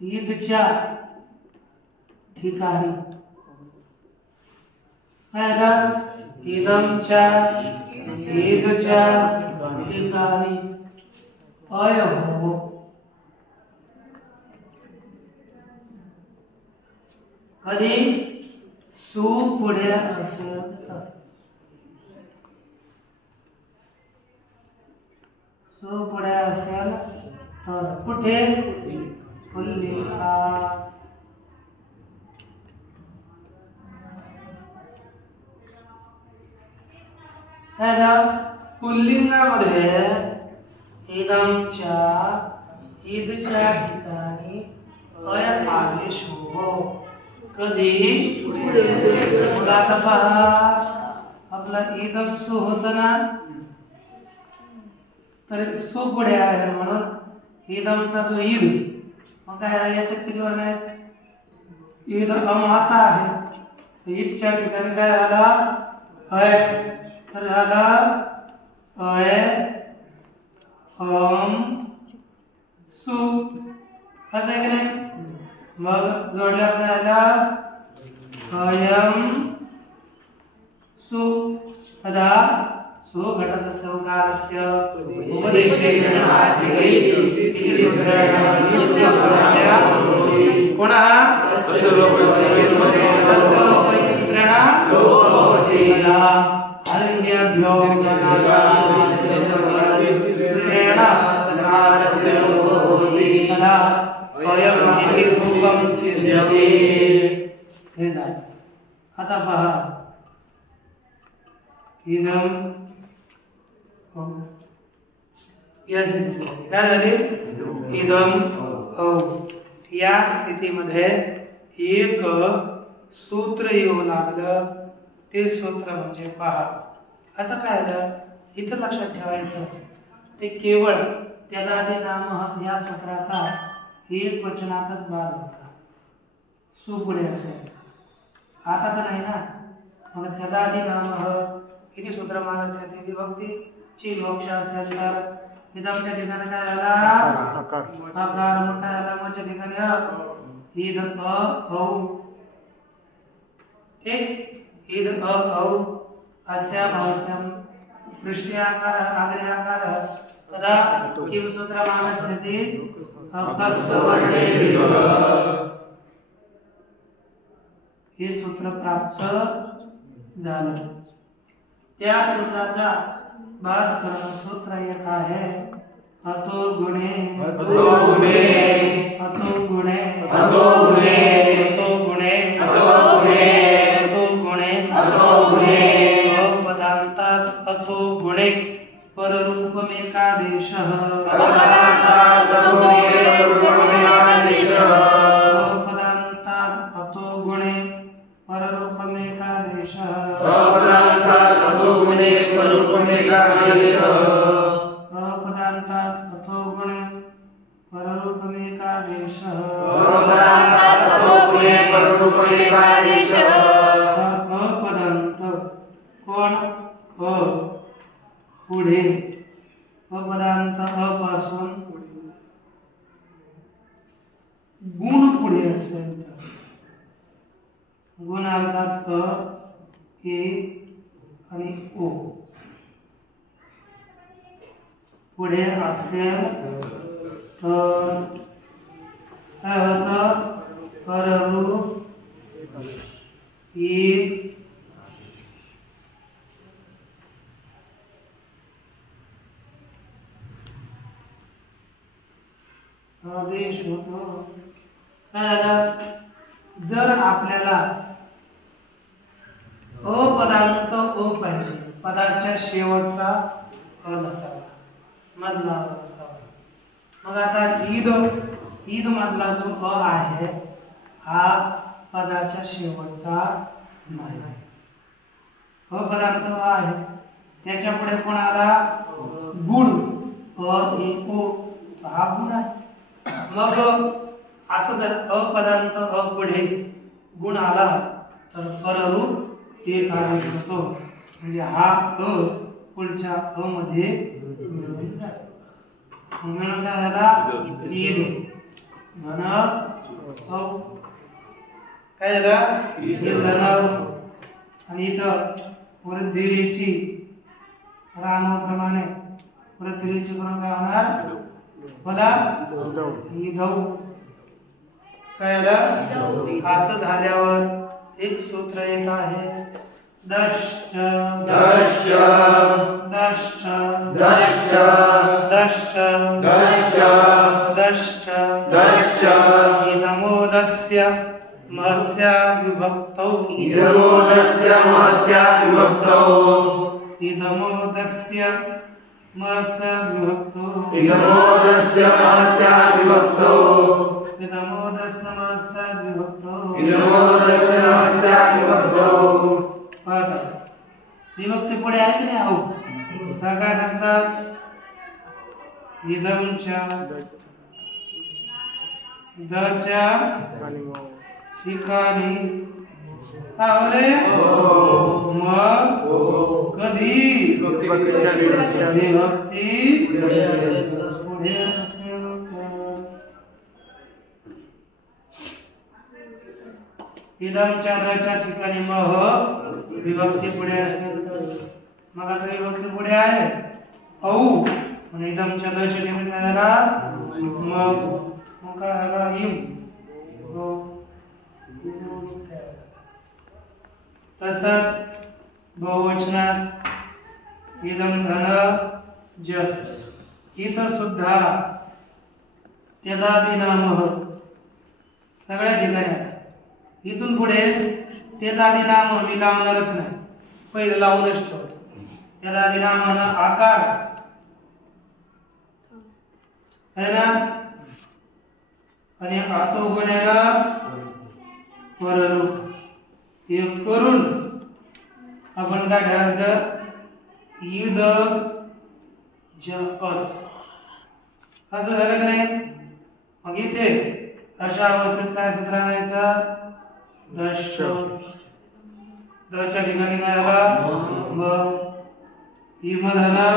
ईदच्या ठिकाणी इदमच्या ईदच्या ठिकाणी अय हो कधी सु पुढे असेल तर सु पुढे असेल तर कुठे पुल्लिंगात पुल्लिंगामध्ये इदमच्या ईदच्या ठिकाणी अय आदेश हो कधी आपला इदम सु होत ना तर सु पुढे आहे म्हणून इदमचा जो ईद मग काय याच्यात किती वर्ण आहेत ईद असा आहे ईदच्या ठिकाणी काय आला अय तर झाला अय सु असं आहे की नाही मग जोडल्या आपल्याला अयम सु तदा सु घटकस्य उकारस्य उपदेशेन आश्रयी इति पुनः हरिभ्यो सदा स्वयं इति रूपं सिद्ध्यते हे झालं आता पहा इदम या स्थिती काय झाली इदम या स्थितीमध्ये एक सूत्र येऊ लागलं ते सूत्र म्हणजे पहा आता काय झालं इथं लक्षात ठेवायचं ते केवळ त्यादादी नाम या सूत्राचा एक वचनातच बाद होता सु पुढे असेल आता तर नाही ना मग त्यादादी नाम किती सूत्र मानायचे ते विभक्ती ची विवक्षा असेल तर इदमच्या ठिकाणी काय झाला आकार मग काय झाला मच्या ठिकाणी ईद अ औ ठीक ईद अ औ अस्या भवत्यम पृष्ठे आकार आग्रे आकार तदा किम सूत्र मानस्यति अकस्य वर्णे विभव हे सूत्र प्राप्त झालं त्या सूत्राचा बाद करून सूत्र एक आहे अतो गुणे अतो गुणे अतो गुणे अतो गुणे अतो गुणे अतो गुणे अतो गुणे अतो गुणे पदांतात अतो गुणे पररूपमेकादेशः पदांतात अतो गुणे पररूपमेकादेशः पदांतात अतो गुणे पररूपमेकादेशः पदांतात अतो गुणे पररूपमेकादेशः पदांतात अतो गुणे पररूपमेकादेशः पदांतात अतो गुणे पररूपमेकादेशः अपदांत कोण अ पुढे अपदांत अपासून गुण पुढे असेल तर गुण अर्थात अ ए आणि ओ पुढे असेल तर पररूप एक आदेश होतो जर आपल्याला अपदांत ओ पाहिजे पदाच्या शेवटचा अ नसावा मधला असावा मग आता ईद मधला जो अ आहे हा पदाच्या शेवटचा नाही अपदांत अ आहे त्याच्या पुढे कोणाला गुण अ ए ओ हा गुण आहे मग असं जर अपदांत अ पुढे गुण आला तर पररूप एक आदेश होतो म्हणजे हा अ पुढच्या अ मध्ये मिळून जातो मिळून काय झाला ईद धन औ काय झालं धन आणि इथं वृद्धिरीची रामाप्रमाणे वृद्धिरीची करून काय होणार बोला इधौ काय झालं असं झाल्यावर एक सूत्र येत आहे दश्च दश्च दश्च दश्च दश्च दश्च दश्च दश्च इदमोदस्य महस्या विभक्तौ इदमोदस्य महस्या विभक्तौ इदमोदस्य महस्या विभक्तौ इदमोदस्य महस्या विभक्तौ इदमोदस्य महस्या विभक्तौ इदमोदस्य महस्या विभक्तौ विभक्ती पुढे आहे की नाही आहो काय सांगतात इदमच्या दच्या ठिकाणी आवरे मग कधी विभक्ती पुढे असेल इदमच्या दच्या ठिकाणी मग विभक्ती पुढे असेल तर मग आता विभक्ती पुढे आहे औ आणि इदमच्या दच्या ठिकाणी काय झाला मग काय झाला इम तसंच बहुवचनात इदम धन जस इथं सुद्धा तेदादिनामः सगळ्या ठिकाणी इथून पुढे तेदादिनाम मी लावणारच नाही पहिले लावूनच ठेवतो तेदादिनामाना आकार है ना आणि आतो गुण्याला पररूप हे करून आपण काय ठेवायचं ईद जस असं झालं की नाही मग इथे अशा अवस्थेत काय सूत्र आणायचं दश दच्या ठिकाणी काय आला मग इम झाला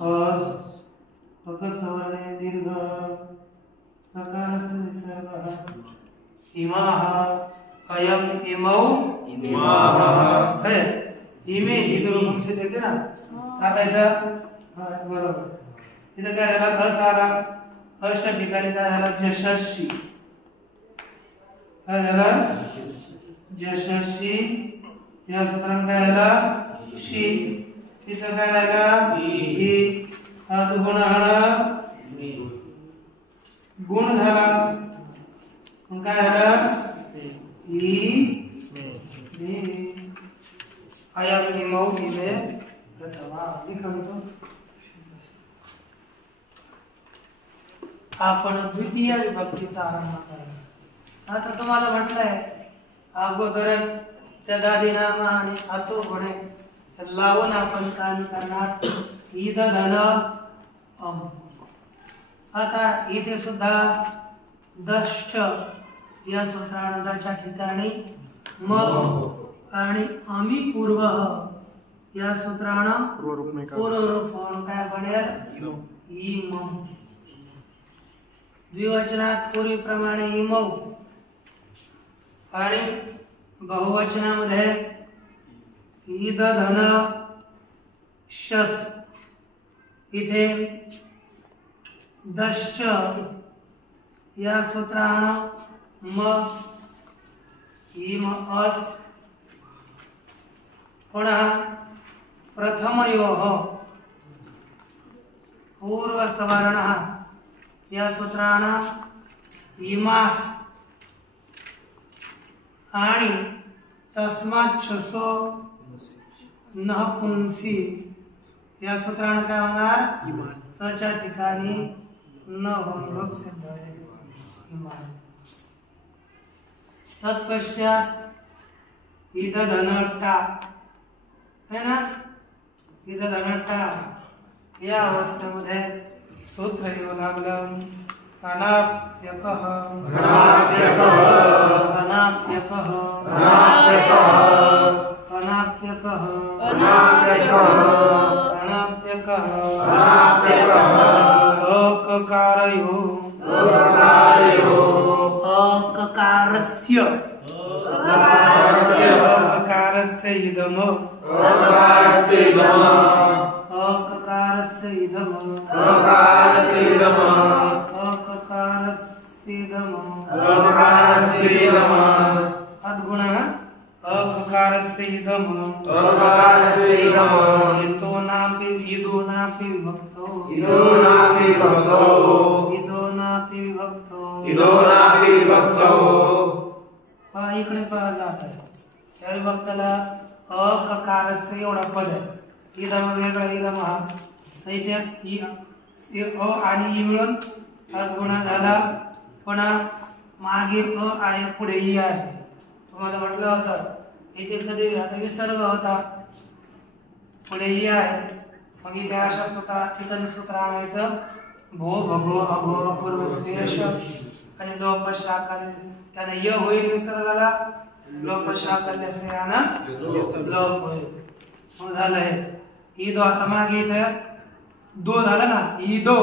अस फक्त सवर्णे दीर्घ सकारस्य विसर्ग इमाः अयम इमौ इमाः है इमे ही दोन पक्ष येते ना आता इथं बरोबर इथं काय झालं अस आला अशा ठिकाणी काय झालं जशस्वी काय झालं जशस्वी या सूत्राने काय झालं शी तिथं काय झालं ही हा गुण गुण झाला मग काय झालं अयम इमौ इमे प्रथमा लिखतो आपण द्वितीय विभक्तीचा आरंभ करूया आता तुम्हाला म्हटलंय अगोदरच त्या दादिनाम आणि आतो गुणे लावून आपण काय करणार ईद धन अम आता इथे सुद्धा दश्च या सूत्राच्या ठिकाणी म आणि अमी पूर्व या सूत्रानं पूर्वरूप होऊन काय बनेल इम द्विवचनात पूर्वीप्रमाणे इमौ आणि बहुवचनामध्ये ईद धन शस इथे दश्च या सूत्रानं म इम अस पुनः प्रथमयोः पूर्वसवर्णः या सूत्रानं इमास आणि तस्मात् छसो नः पुंसी या सूत्रानं काय होणार सच्या ठिकाणी न होऊन सिद्ध आहे इमान तत्पश्चात इद धनटा है ना इद धनटा या अवस्थेमध्ये सूत्र येऊ लागलं अनाप्यकः अनाप्यकः अनाप्यकः अनाप्यकः अनाप्यकः अनाप्यकः अककारयो अककारस्य इदम अककारस्य इदम अद्गुण अककारस्य इदम इदोनापि विभक्तो इकडे पहा जात आहे त्या विभक्ताला अककारस्य एवढा पद आहे इदम वेगळा इदम हा इथे अ आणि ई मिळून अद्गुणा झाला पुन्हा मागे अ आहे पुढे ई आहे तुम्हाला म्हटलं होतं इथे कधी आता विसर्ग होता पुढे ई आहे मग इथे अशा सूत्र ठिकाणी सूत्र आणायचं भो भगो अभो अपूर्व शेष आणि लोप शाकाल त्याने य होईल विसर्गाला लोप शाकाल्याचे आणि लोप होईल मग झालं हे ईदो आता मागे इथे दो झाला ना ईदो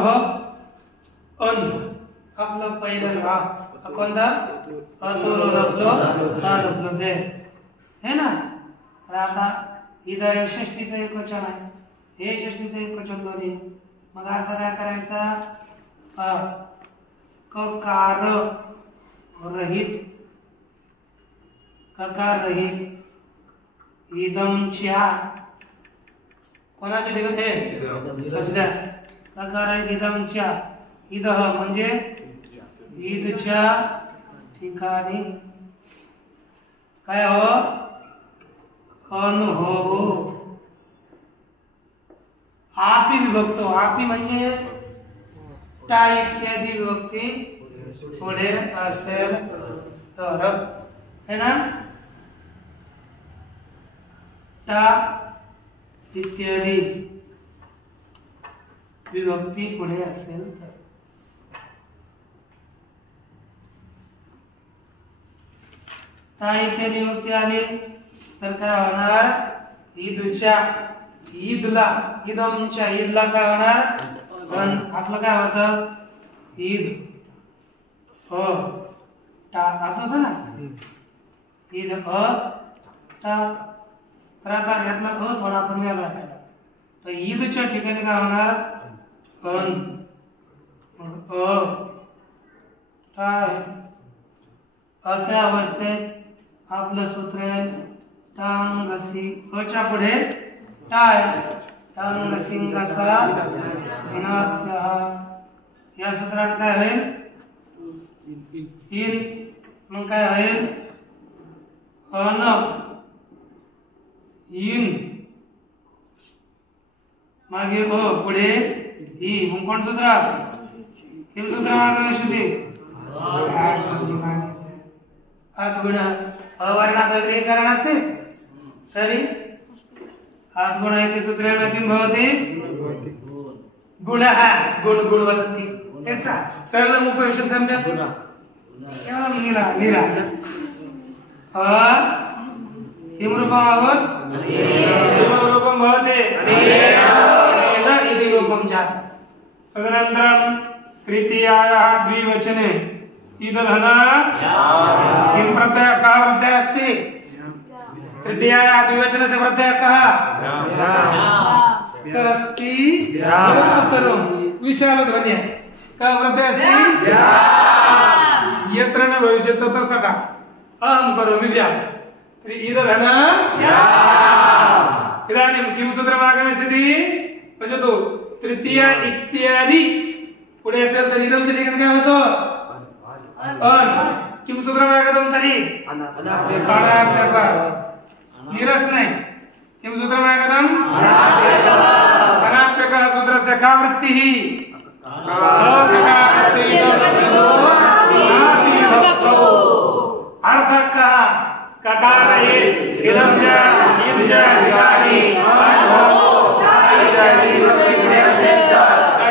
हो अन आपलं पहिलं हा कोणता अतोलो लपलो जे है ना तर आता इथं षष्टीचं एकवचन आहे हे षष्टीचं एकवचन दोन्ही मग आता काय करायचा ककार रहित इदमच्या कोणाच्या ठिकाणी ककार रहित इदमच्या इदह म्हणजे ईदच्या ठिकाणी काय हो अन हो आपी विभक्तो आपी म्हणजे टा इत्यादी विभक्ती पुढे असेल तर है ना टा इत्यादी विभक्ती पुढे असेल तर टा इत्यादी विभक्ती आली तर काय होणार ईदच्या ईदला इदमच्या ईदला काय होणार पण आपलं काय होतं ईद हो टा असं होतं ना ईद टा तर आता यातला थोडा आपण वेगळा केला तर ईदच्या ठिकाणी काय होणार अन टा अशा अवस्थेत आपलं सूत्र आहे टांगसी अच्या पुढे टाय टांगसिंगसा विनात्सह या सूत्रात काय होईल इन मग काय होईल अन इन मागे ओ पुढे ई मग कोण सूत्र किम सूत्र मागे विशुद्धी अद्गुण अवर्णात अग्रीकरण असते तरी अद्गुण इति सूत्रेण किं भवति गुणः गुण वदन्ति तेचा सरलम् उपविश्य सम्यक् केवलं निरा किं रूपम् अभवत् किं रूपं भवति अनेन इति रूपं जातं तदनन्तरं तृतीयायाः द्विवचने इदधन किं प्रत्यय कः प्रत्यय अस्ति तृतीयायाः द्विवचनस्य प्रत्यय कः अस्ति सर्वं विशालध्वनिः कः प्रत्ययः अस्ति यत्र न भविष्यति तत्र सटा अहं करोमि व्याम् इदधन इदानीं किं सूत्रमागमिष्यति पश्यतु तृतीय इत्यादि पुढे असेल तर इदमच्या ठिकाणी काय होतं अन किम सूत्रमागतं तरी अनाप्यक निरस नाही किम सूत्रमागतं अनाप्यक सूत्रस्य का वृत्तिः अककारस्य इदो अर्थ का ककार रहित इदमच्या ईदच्या ठिकाणी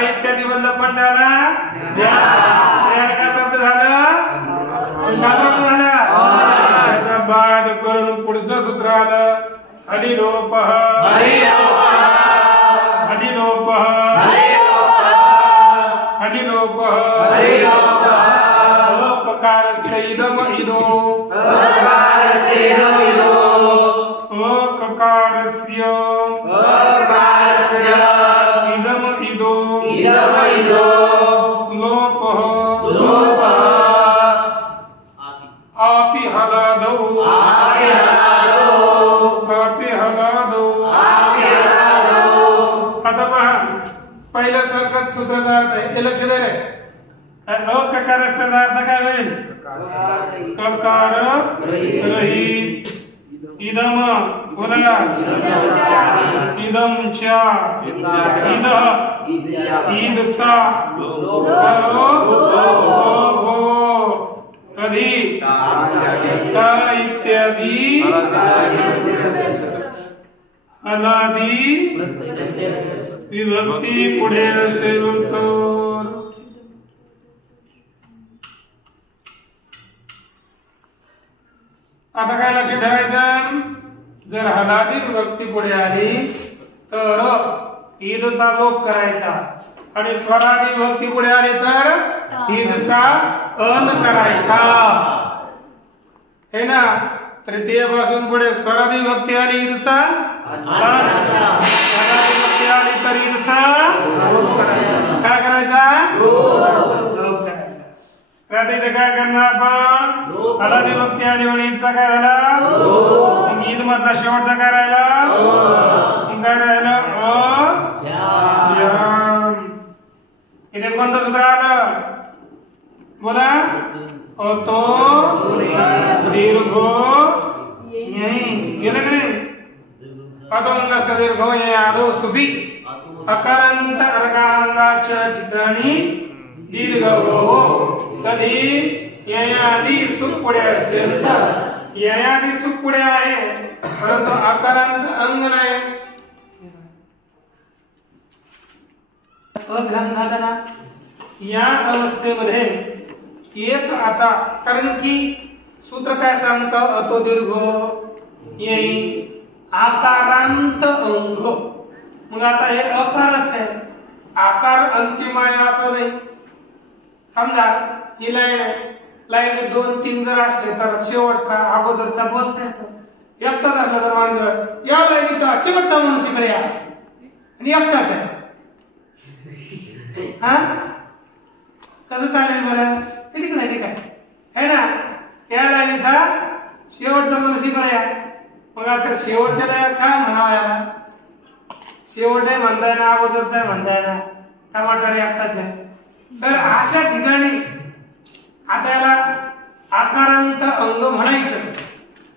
इत्यादी बंद पण त्याला बाद करून पुढचं सूत्र आलं अधिलोपः इदम इदो अकारस्य इदमिदो अककारस्य इदम इदो इदमिदो लोपः लोपः आपि हलादौ आता पहा पहिल्या सर्गात सूत्राचा अर्थ आहे हे लक्ष द्या रे अककारस्य अर्थ काय होईल ककार रहित इदम बोला इदम चा ईदचा कधी का इत्यादी अनादि विभक्ती पुढे असेल तर आता काय लक्ष ठेवायचं जर अनादि विभक्ती पुढे आली तर ईदचा लोप करायचा आणि स्वरादी विभक्ती पुढे आली तर ईदचा अन करायचा है ना तृतीय पासून पुढे स्वरादी विभक्ती आली ईदचा स्वरादी विभक्ती आली तर ईदचा काय करायचा लोप करायचा आता इथे काय करणार आपण अनादि विभक्ती आली म्हणून ईदचा काय झाला मग ईद मधला शेवटचा काय राहिला मग काय राहिलं इथे कोणतं सूत्र आलं बोला तो दीर्घ गेलं का नाही अतोंगस्य दीर्घ आदो सुफी अकारांत अर्गांगाच्या ठिकाणी दीर्घ हो कधी ययादी सुख पुढे असेल तर ययादी सुख पुढे आहे परंतु अकारांत अंग नाही अभ्याम झाला ना या अवस्थेमध्ये एक आता कारण की सूत्र काय सांगतं अतो दीर्घ येई आकारांत अंग मग आता हे अकारच आहे आकार अंतिम आहे असं नाही समजा ही लाईन आहे लाईन 2-3 जर असले तर शेवटचा अगोदरचा बोलता येतो एकटाच असला तर माणूस या लाईनीचा शेवटचा माणूस इकडे या आणि एकटाच आहे हा कसं चालेल बरं ते तिकडे आहे काय है ना या लाईनीचा शेवटचा माणूस इकडे या मग आता शेवटच्या लाईन काय म्हणावं याला शेवट आहे म्हणताय ना अगोदरचा आहे म्हणताय ना टमाटर एकटाच आहे तर अशा ठिकाणी आता याला आकारांत अंग म्हणायचं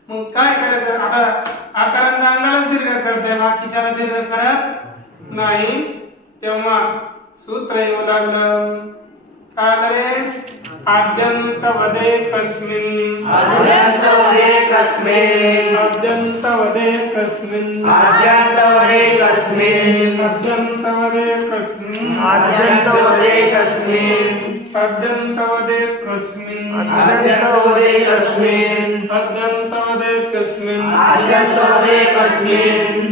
मग काय करायचं आता आकारांत अंगालाच दीर्घ करताय बाकीच्याला दीर्घ करत नाही तेव्हा सूत्र येऊ लागलं काय रे आद्यंत वदे कस्मिन् आद्यंत वदे कस्मिन् आद्यंत वदे कस्मिन् आद्यंत वदे कस्मिन् आद्यंत वदे कस्मिन् आद्यंत वदे कस्मिन् आद्यंत वदे कस्मिन् आद्यंत वदे कस्मिन् आद्यंत वदे कस्मिन् आद्यंत वदे कस्मिन्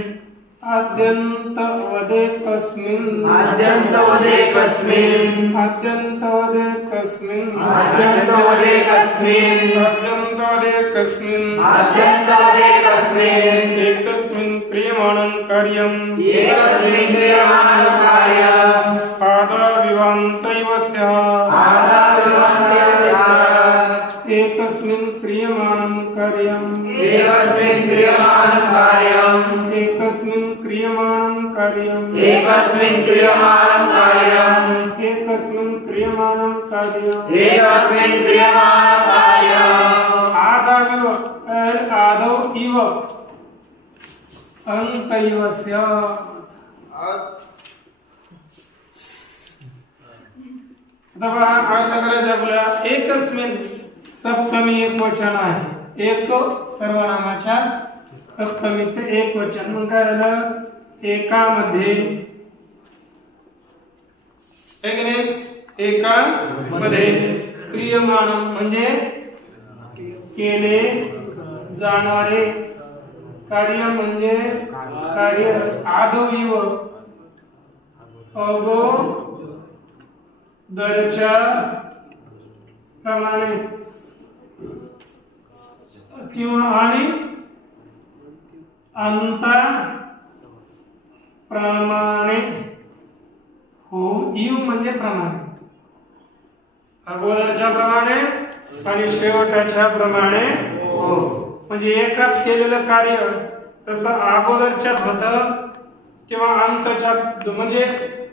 आद्यंत वदे कस्मिन् आद्यंत वदे कस्मिन् आद्यंत वदे कस्मिन् आद्यंत वदे कस्मिन् आद्यंत वदे कस्मिन् आद्यंत वदे कस्मिन् एकस्मिन् क्रियमाणं कार्यम् एकस्मिन् क्रियमाणं कार्यम् आदाविवान्तैव स्यात् आदाविवान्तैव एकस्मिन् क्रियमाणं कार्यम् एकस्मिन् क्रियमाणं कार्यम् एकस्मिन् क्रियमाणं कार्यम् एकस्मिन् क्रियमाणं कार्यम् एकस्मिन् क्रियमाणं कार्यम् एकस्मिन् क्रियमाणं कार्यम् आदौ इव अंतैव स्यात् आपल्या एकस्मिन् सप्तमी एक वचन आहे एक सर्वनामाच्या सप्तमीचे एक वचन मग काय झालं एकामध्ये एकामध्ये क्रियमाणं म्हणजे केले जाणारे कार्य म्हणजे कार्य आदौ इव अगोदरच्या प्रमाणे किंवा आणि अंतप्रमाणे हो. यू म्हणजे प्रमाणे, अगोदरच्या प्रमाणे आणि शेवटाच्या प्रमाणे हो. म्हणजे एकात केलेलं कार्य तसं अगोदरच्यात होतं किंवा अंतच्या म्हणजे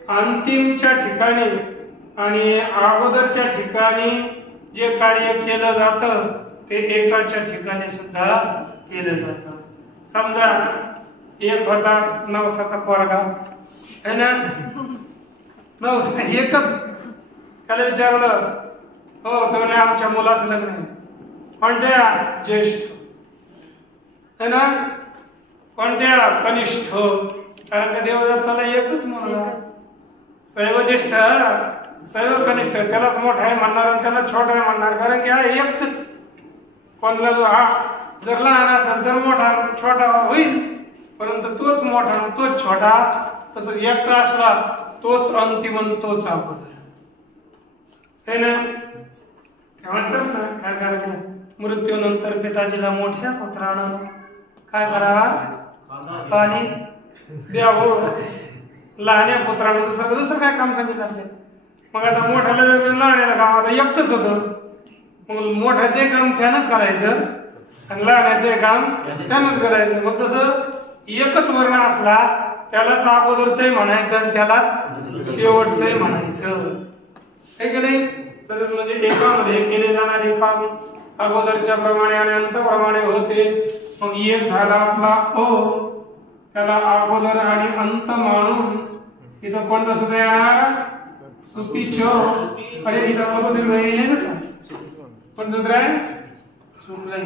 अंतिमच्या ठिकाणी आणि अगोदरच्या ठिकाणी जे कार्य केलं जातं ते एकाच्या ठिकाणी सुद्धा केलं जातं. समजा एक होता नवसाचा पोरगा है ना, नवस एकच, त्याला विचारलं हो तो नाही आमच्या मुलाचं लग्न आहे. कोणत्या? ज्येष्ठ है ना, कोणत्या? कनिष्ठ. कारण का देवदत्ताला एकच मुलगा, सैव ज्येष्ठ सैव कनिष्ठ, त्यालाच मोठा आहे म्हणणार आणि त्याला छोटा आहे म्हणणार. कारण की हा एकच, कोणाला हा जर लहान असेल तर मोठा छोटा होईल, परंतु तोच मोठा तोच छोटा. तसं एकटा असला तोच अंतिम तोच अगोदर है ना. म्हणतात ना काय करायला, मृत्यूनंतर पिताजीला मोठ्या पुत्रानं काय करावा, पाणी द्यावं. लहान्या पुत्रानं दुसरं काय काम सांगितलं असेल. मग आता मोठ्याला वेगळं लहान्याला काम आता एकटंच होतं. मग मोठ्याचे काम त्यानंच करायचं आणि लहान्याचे काम त्यानंच करायचं. मग तसं एकच वर्ण असला त्यालाच अगोदरचंही म्हणायचं आणि त्यालाच शेवटचंही म्हणायचं, है की नाही. तसंच म्हणजे एकामध्ये केले जाणारे काम अगोदरच्या प्रमाणे आणि अंतप्रमाणे होते. मग एक झाला आपला ओ, त्याला अगोदर आणि अंत मानून इथं कोणतं सूत्र येणार, सुपीच. अरे इथं अगोदर नाही ना, कोण सूत्र आहे, सुपलाय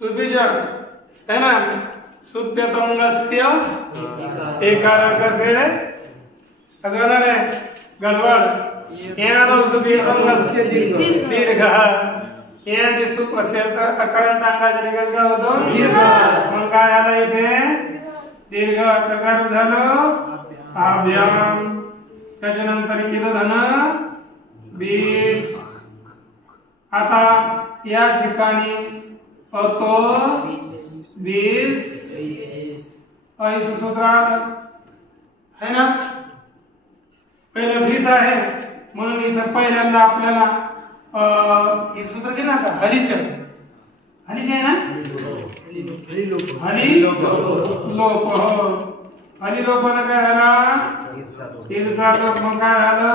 सुपीच है ना. सुप्यतंगस्य एकारकस्य कसं होणार आहे, गडबड. या दो सुप्यतंगस्य दीर्घ, या ते सुप असेल तर अकारांत अंगाच्या ठिकाणी काय होतो, दीर्घ. मग काय झालं इथे, दीर्घ प्रकार झालं अभ्याम. त्याच्यानंतर केलं धन 20. आता या ठिकाणी अतो 20 ऐस सूत्र है ना. पहिलं 20 आहे म्हणून इथं पहिल्यांदा आपल्याला एक सूत्र केलं आता हरिच आहे ना, हरिलोप. हरिलोपानं काय झाला, तीनचा लोप. मग काय झालं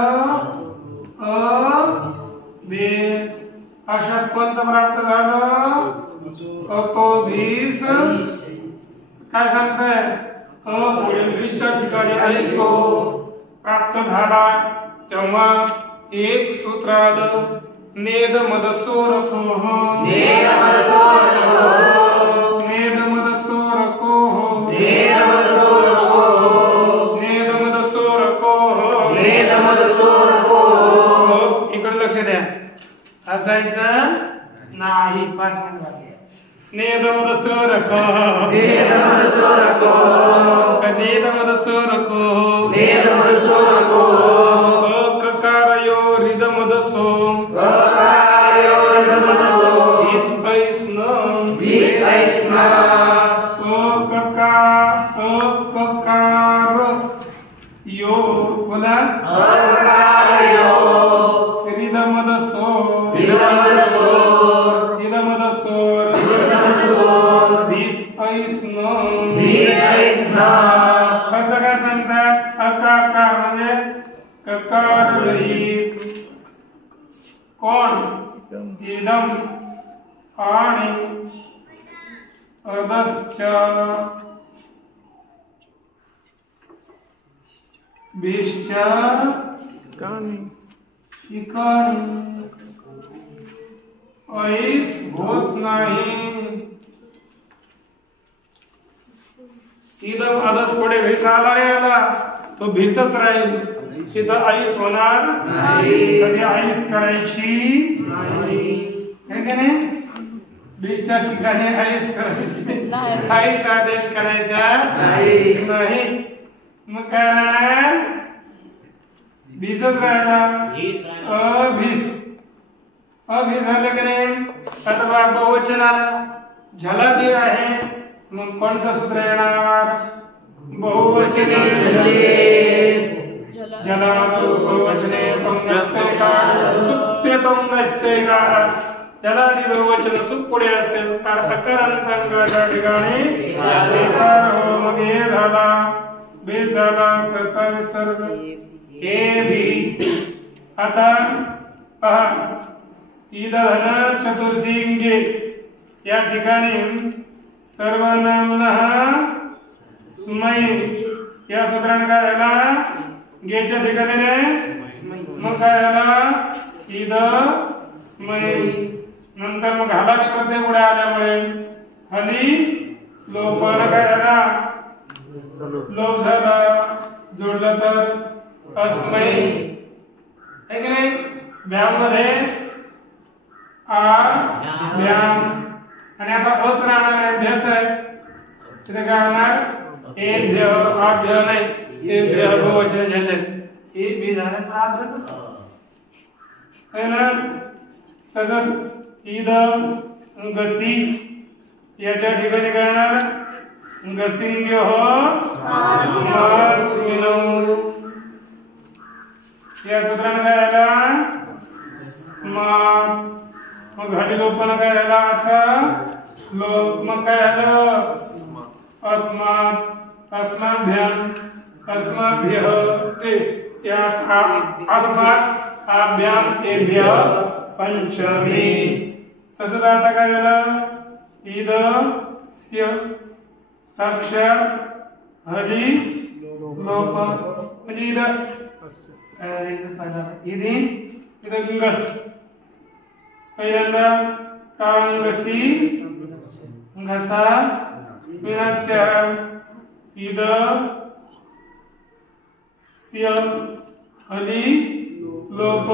बेस. अशात कोणतं प्राप्त झालं, अतो 20. काय सांगताय, पुढील 20च्या ठिकाणी ऐसो प्राप्त झाला. तेव्हा एक सूत्र आलं, नेद मदसोरको नेद मदसोरको नेद मदसोरको नेद मदसोरको नेद मदसोरको नेद मदसोरको. इकडे लक्ष द्या, हसायचं नाही. 5 मिनिट बाकी. नेद मदसोरको नेद मदसोरको नेद मदसोरको नेद मदसोरको. ककारयो रिदमदसो ककारयो रिदमदसो 20 ऐसन 20 ऐसन. ककार यो बोला, ककार यो रिदमदसो रिदमदसो रिदमदसो रिदमदसो 20 ऐसन 20 ऐसन. फक्त काय सांगतात, अकाकार म्हणजे ककार रहित. कोण, इदम आणि अदस्य 20च्या ठिकाणी ऐस होत नाही. इदम अदस पुढे 20 आला रे, आला तो 20च राहील. तिथं ऐस होणार नाही, कधी ऐस करायची नाही, है की नाही. 20च्या ठिकाणी ऐस करायची, ऐस आदेश करायचा नाही. मग काय राहणार, 20च राहणार. 20 अभी झालं की नाही अथवा बहुवचन आलं झलती आहे मग कोणतं सूत्र येणार बहुवचने जलादो बहुवचने संगस्यकार सुप्यतंगस्यकार जलादी बहुवचन सुप पुढे असेल तर अकरांतांगाच्या ठिकाणी एकार हो मग हे झाला बे झाला सचा विसर्ग ए भी आता पहा ईदधन चतुर्थींगे या ठिकाणी सर्वनामनः स्मय या सूत्राने काय झाला गेच्या ठिकाणी रे मग काय झाला ईद स्मय नंतर मग हलादी प्रत्यय पुढे आल्यामुळे हली लोपाला काय झाला लोप झाला जोडलं तर अस्मय आहे की नाही व्याम मध्ये आ व्याम आणि आता अच राहणार आहे अभ्यास आहे तिथे काय होणार एभ्य आभ्य नाही एभ्य बहुवचन झाले ए बी झालं तर आभ्य कसं है ना तसंच ईद गसी याच्या ठिकाणी काय होणार गसिंग हो स्मार्मिनो या सूत्राने काय झाला स्मार्ट मग घाली लोपन काय झाला असा लोप मग काय झालं अस्मात् अस्माभ्याम अस्माभ्यः ते या अस्मात् आभ्याम तेभ्य पंचमी तसंच आता काय झालं ईद स्य साक्षात हली लोप म्हणजे ईद इधी गंगस पहिल्यांदा कांगसी घसा विनाच्या ईद स्य हली लोप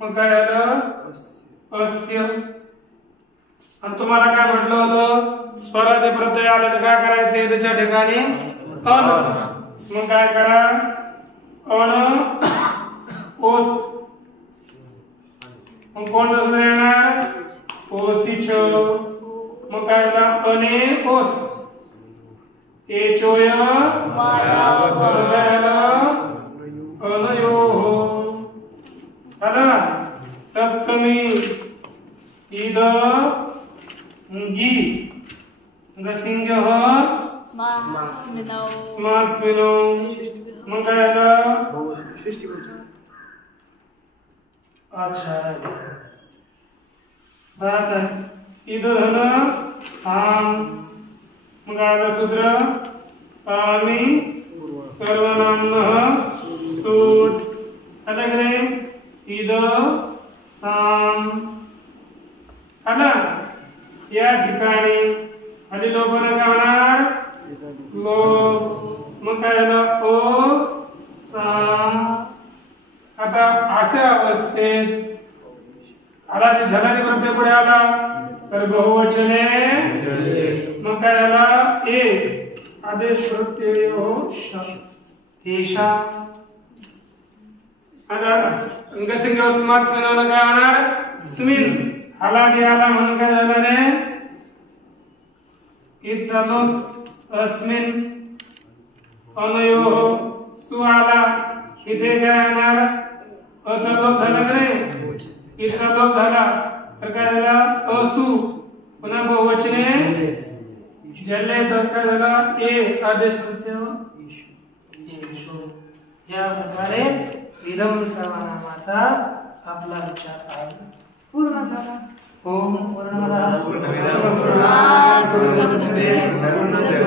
मग काय आलं अस्य आणि तुम्हाला काय म्हटलं होतं स्वरादी प्रत्यय आले तर काय करायचे त्याच्या ठिकाणी अन मग काय करा अण ओस मग कोण दुसरं येणार ओसीच मग काय होता अने ओस एचोय अनयो झाला सप्तमी ईद गी गसिंग स्मार्ट्समिनो मग काय आलं अच्छा बात है ईद धन आम मग आलं सूत्र आमी सर्वनामनः सूट आता की नाही ईद साम आला या ठिकाणी हली लोपन काय होणार लो मग काय झालं ओ साम आता अशा अवस्थेत आला ते झलादी प्रत्यय पुढे आला तर बहुवचने मग काय झाला ए आदेश प्रत्यय हो तेशा आता अंगसिंग स्मार्ट स्मिनवलं काय होणार स्मिन आला दे आला म्हणून काय झालं रे इत चालू अस्मिन अनयो सु आला इथे काय होणार अचा लोप झाला का नाही इथचा लोप झाला तर काय झाला असु पुन्हा बहुवचने जल्ले तर काय झाला ए आदेश प्रत्यय या प्रकारे विलंब सर्वनामाचा आपला विचार आज पूर्ण झाला ओम पूर्णमदः पूर्णमिदं पूर्णात् पूर्णमुदच्यते पूर्णस्य